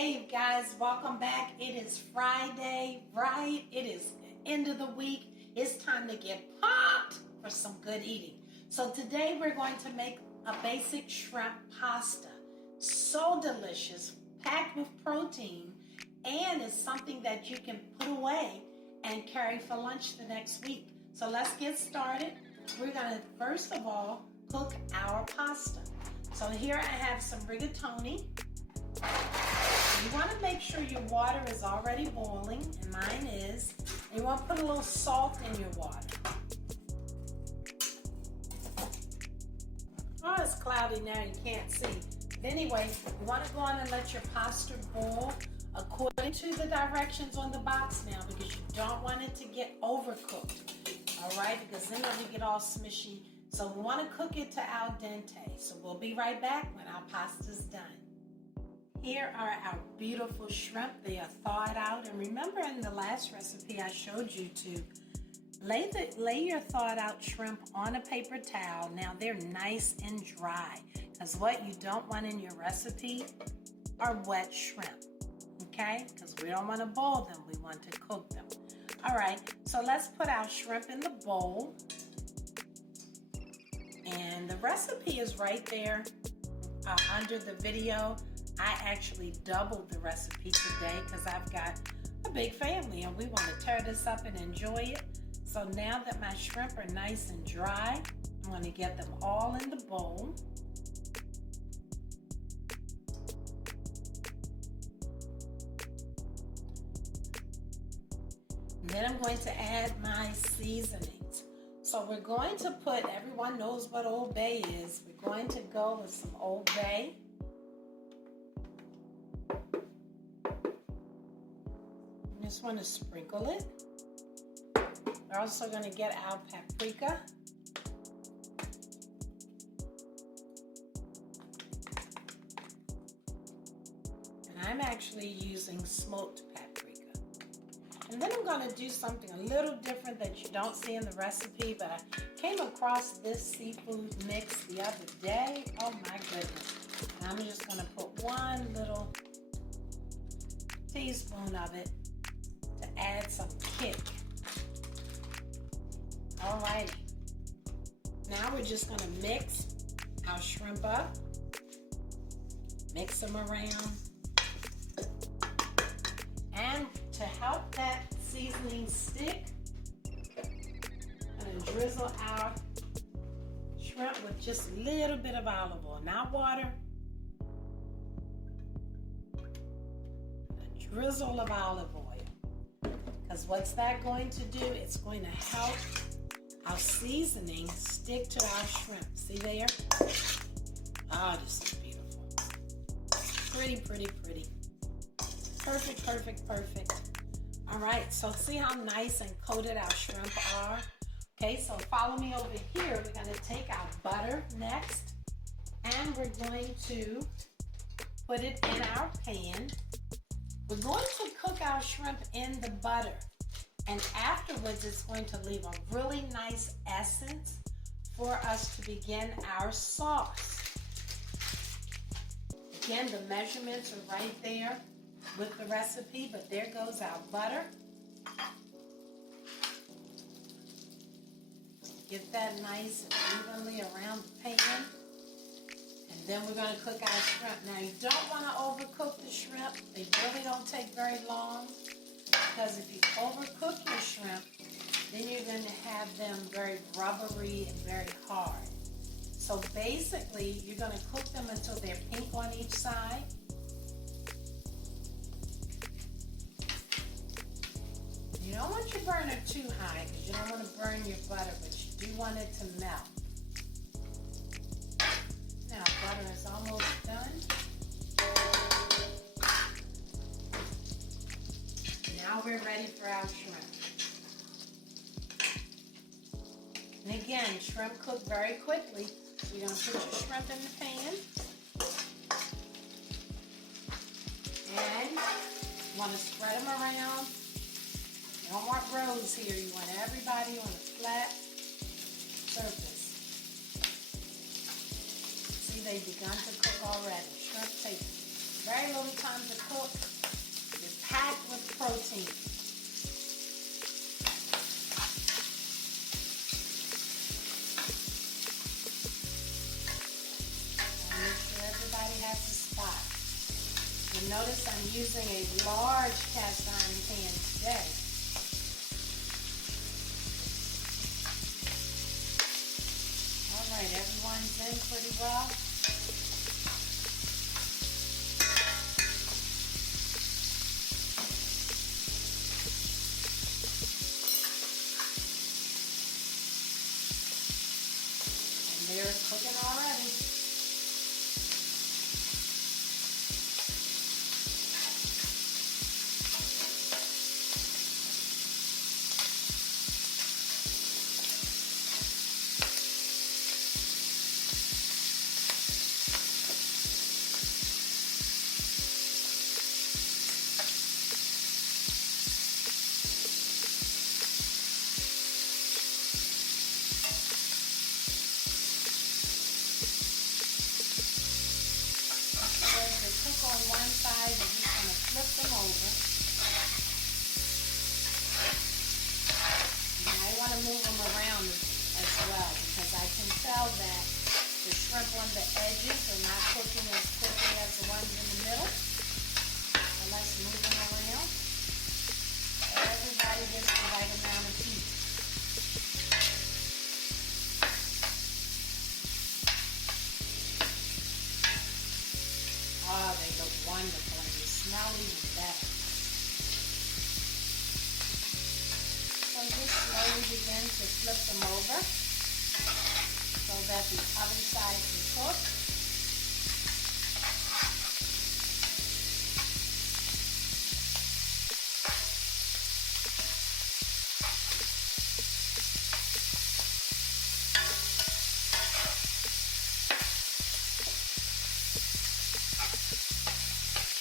Hey guys, welcome back. It is Friday, right? It is the end of the week. It's time to get pumped for some good eating. So today we're going to make a basic shrimp pasta. So delicious, packed with protein, and it's something that you can put away and carry for lunch the next week. So let's get started. We're going to first of all cook our pasta. So here I have some rigatoni. You want to make sure your water is already boiling, and mine is. And you want to put a little salt in your water. Oh, it's cloudy now, you can't see. But anyway, you want to go on and let your pasta boil according to the directions on the box now, because you don't want it to get overcooked. All right, because then it'll get all smushy. So we want to cook it to al dente. So we'll be right back when our pasta's done. Here are our beautiful shrimp. They are thawed out. And remember in the last recipe I showed you to lay your thawed out shrimp on a paper towel. Now they're nice and dry, because what you don't want in your recipe are wet shrimp, okay? Because we don't want to boil them, we want to cook them. All right, so let's put our shrimp in the bowl. And the recipe is right there under the video. I actually doubled the recipe today because I've got a big family and we want to tear this up and enjoy it. So now that my shrimp are nice and dry, I'm going to get them all in the bowl. And then I'm going to add my seasonings. So we're going to put, everyone knows what Old Bay is. We're going to go with some Old Bay. Just want to sprinkle it. We're also going to get our paprika. And I'm actually using smoked paprika. And then I'm going to do something a little different that you don't see in the recipe, but I came across this seafood mix the other day. Oh my goodness. And I'm just going to put one little teaspoon of it to add some kick. Alrighty. Now we're just going to mix our shrimp up. Mix them around. And to help that seasoning stick, I'm going to drizzle our shrimp with just a little bit of olive oil, not water. A drizzle of olive oil. Because what's that going to do? It's going to help our seasoning stick to our shrimp. See there? Oh, this is beautiful. Pretty, pretty, pretty. Perfect, perfect, perfect. All right, so see how nice and coated our shrimp are? Okay, so follow me over here. We're going to take our butter next, and we're going to put it in our pan. We're going to cook our shrimp in the butter, and afterwards it's going to leave a really nice essence for us to begin our sauce. Again, the measurements are right there with the recipe, but there goes our butter. Get that nice and evenly around the pan. And then we're going to cook our shrimp. Now you don't want to overcook the shrimp. They really don't take very long, because if you overcook your shrimp, then you're going to have them very rubbery and very hard. So basically, you're going to cook them until they're pink on each side. You don't want your burner too high, because you don't want to burn your butter, but you do want it to melt. Now butter is almost done. Now we're ready for our shrimp. And again, shrimp cook very quickly. So you're going to put your shrimp in the pan. And you want to spread them around. You don't want rows here. You want everybody on a flat surface. See, they've begun to cook already. Shrimp take very little time to cook. Notice I'm using a large cast iron pan today. All right, everyone's in pretty well. And they're cooking already. On one side, we're just going to flip them over. You might want to move them around as well, because I can tell that the shrimp on the edges are not cooking as quickly as the ones in the middle. So let's move them around. Everybody gets the right amount of heat. Oh, they look wonderful, and they smell even better. So just slowly begin to flip them over so that the other side can cook.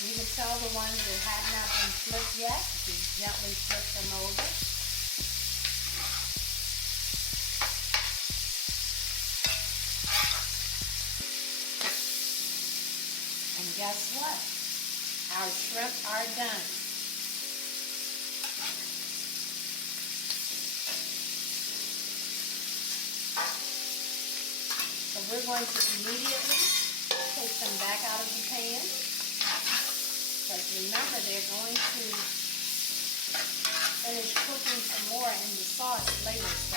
You can tell the ones that have not been flipped yet, just gently flip them over. And guess what? Our shrimp are done. So we're going to immediately take them back out of the pan. Because remember, they're going to finish cooking some more in the sauce later, so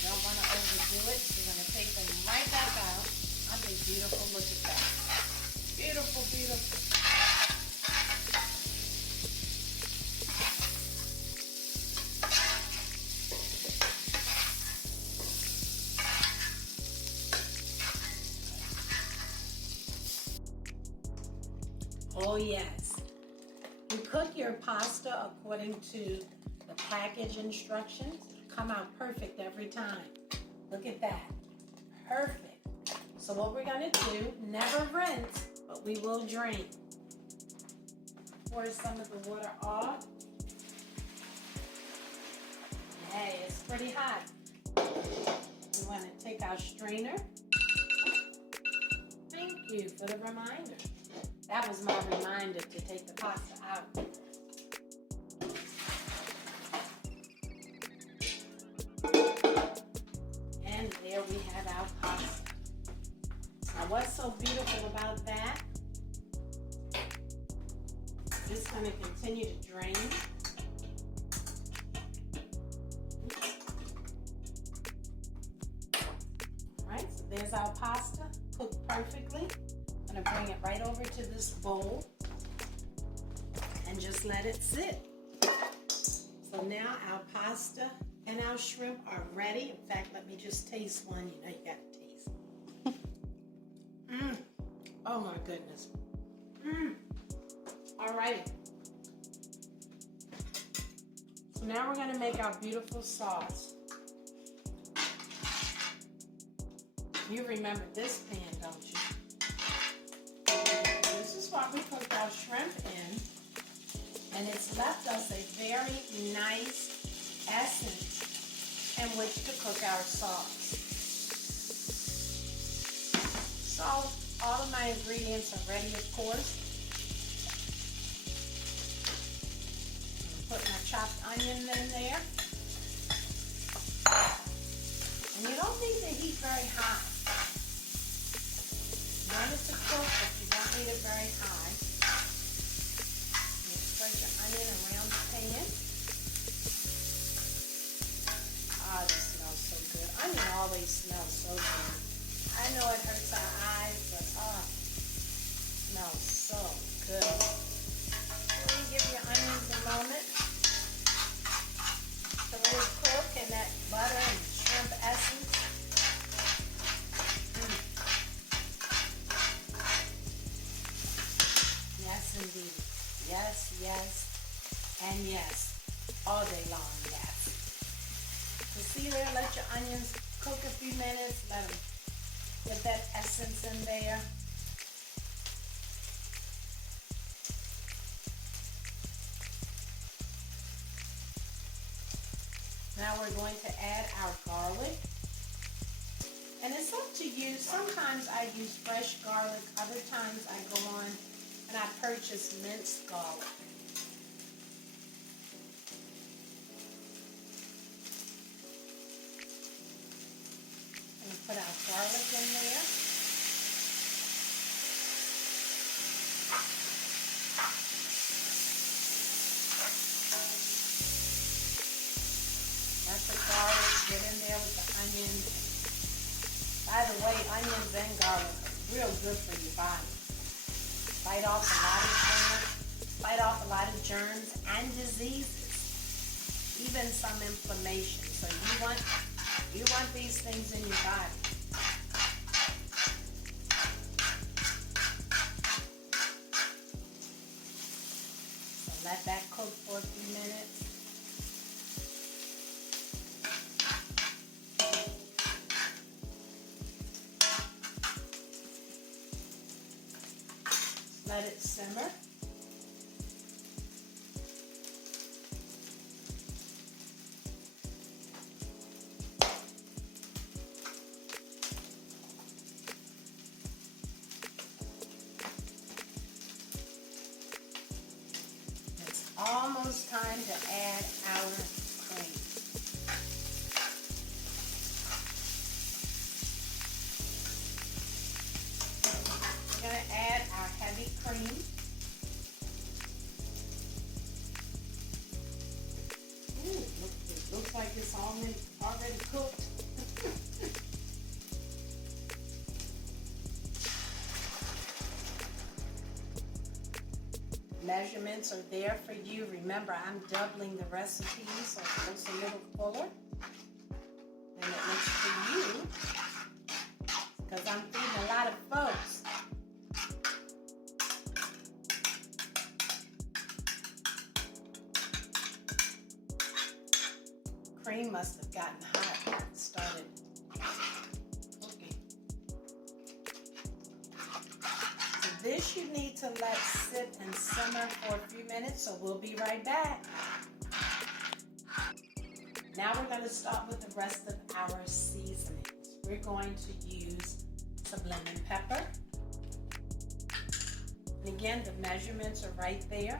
you don't want to overdo it. So we're going to take them right back out. Aren't they beautiful? Look at that. Beautiful, beautiful. Oh yes, you cook your pasta according to the package instructions. It'll come out perfect every time. Look at that, perfect. So what we're gonna do, never rinse, but we will drain. Pour some of the water off. Hey, it's pretty hot. We wanna take our strainer. Thank you for the reminder. That was my reminder to take the pasta out. And there we have our pasta. Now what's so beautiful about that? Just going to continue to drain. Alright, so there's our pasta, cooked perfectly. I'm going to bring it right over to this bowl and just let it sit. So now our pasta and our shrimp are ready. In fact, let me just taste one. You know you got to taste. Oh my goodness. All right. So now we're going to make our beautiful sauce. You remember this pan, don't you? This is what we cooked our shrimp in, and it's left us a very nice essence in which to cook our sauce. So all of my ingredients are ready, of course. I'm putting my chopped onion in there. And you don't need the heat very high. You want it to cook, but you don't need it very high. always smells so good. I know it hurts our eyes, but smells so good. So you give your onions a moment to really cook in that butter and shrimp essence. Yes, indeed. Yes, yes, and yes. All day long, yes. So see there, let your onions cook a few minutes. Let them get that essence in there. Now we're going to add our garlic. And it's up to you. Sometimes I use fresh garlic. Other times I go on and I purchase minced garlic. And put our garlic in there. Let the garlic get in there with the onions. By the way, onions and garlic are real good for your body. Fight off a lot of germs and diseases, even some inflammation. So you want these things in your body. So let that cook for a few minutes. Let it simmer. It's almost time to add our cream. We're going to add our heavy cream. Ooh, it looks like it's already cooked. Measurements are there for you. Remember, I'm doubling the recipe, so it looks a little fuller than it looks for you, because I'm feeding a lot of folks. Cream must have gotten hot when it started cooking. So this you need to let sit and simmer for a few minutes, so we'll be right back. Now we're going to start with the rest of our seasonings. We're going to use some lemon pepper. And again, the measurements are right there.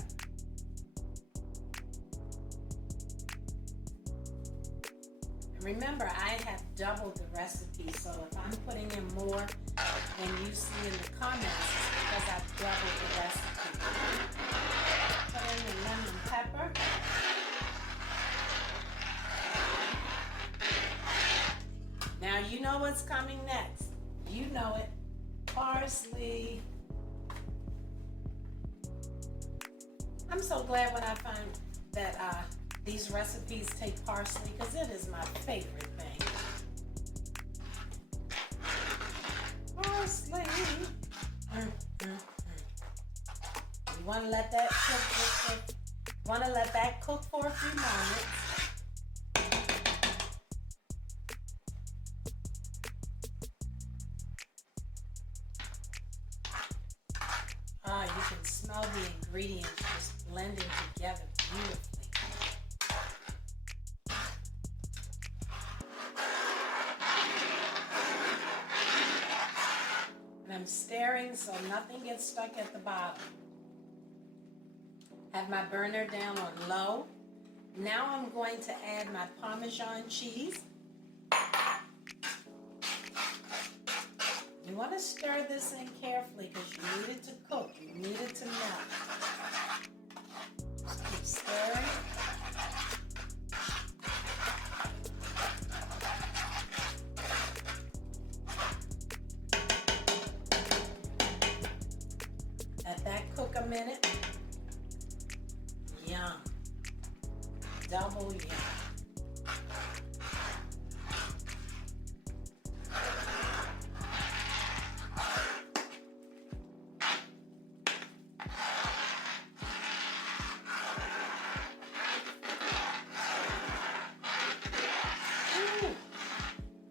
Remember, I have doubled the recipe, so if I'm putting in more than you see in the comments, it's because I've doubled the recipe. Put in the lemon pepper. Now you know what's coming next. You know it. Parsley. I'm so glad when I find that these recipes take parsley, because it is my favorite thing. Parsley. You want to let that cook for a few moments. You can smell the ingredients just blending together beautifully. I'm stirring so nothing gets stuck at the bottom. Have my burner down on low. Now I'm going to add my Parmesan cheese. You want to stir this in carefully because you need it to cook. You need it to melt. Just keep stirring. Yum. Double yum.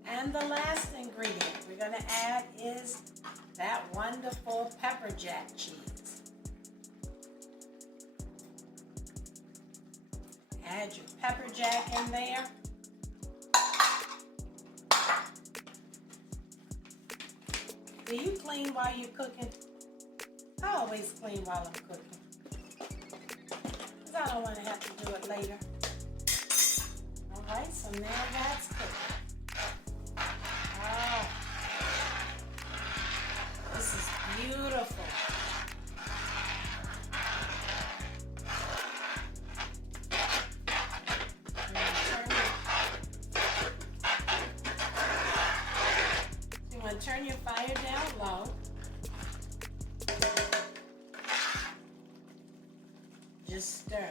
And the last ingredient we're going to add is that wonderful pepper jack cheese. Add your pepper jack in there. Do you clean while you're cooking? I always clean while I'm cooking, because I don't want to have to do it later. All right, so now that's cooking. Oh, this is beautiful. So you want to turn your fire down low. Just stir.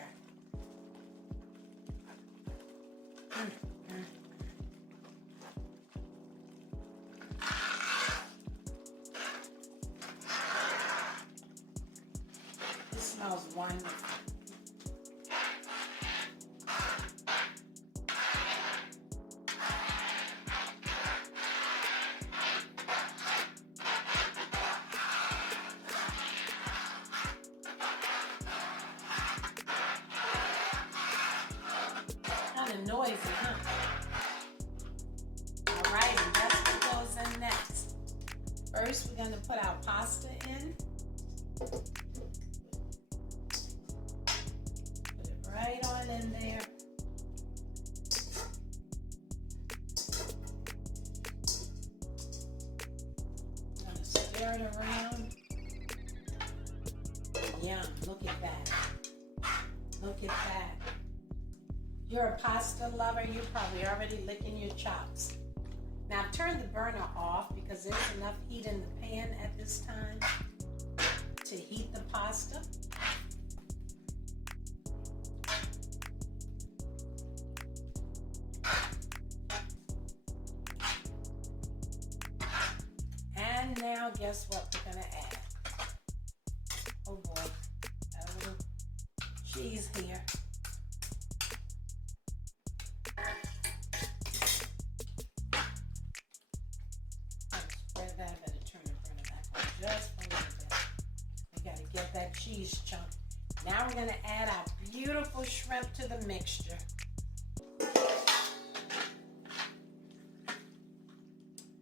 This smells wonderful. Kind of noisy, huh? All right, and that's what goes in next. First, we're going to put our pasta in. Put it right on in there. I'm going to stir it around. Yum, look at that. Look at that. If you're a pasta lover, you're probably already licking your chops. Now turn the burner off because there's enough heat in the pan at this time to heat the pasta. And now guess what we're gonna add? Oh boy, got a little cheese here. That cheese chunk. Now we're going to add our beautiful shrimp to the mixture.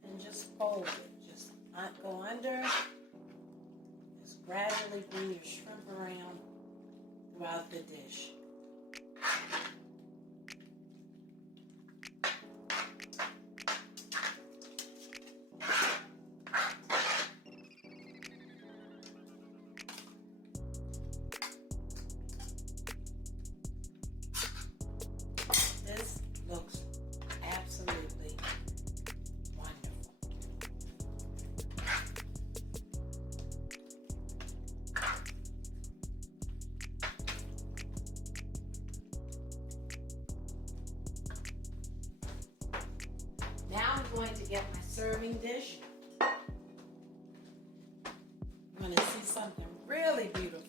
And just fold it. Just go under. Just gradually bring your shrimp around throughout the dish. This looks absolutely wonderful. Now I'm going to get my serving dish. I'm going to see something really beautiful.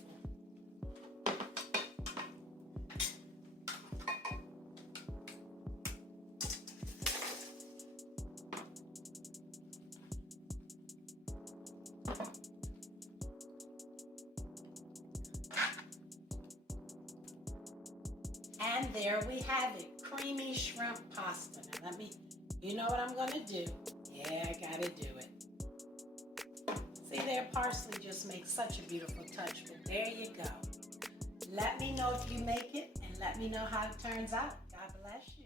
And there we have it, creamy shrimp pasta. Now you know what I'm gonna do? Yeah, I gotta do it. See there, parsley just makes such a beautiful touch, but there you go. Let me know if you make it and let me know how it turns out. God bless you.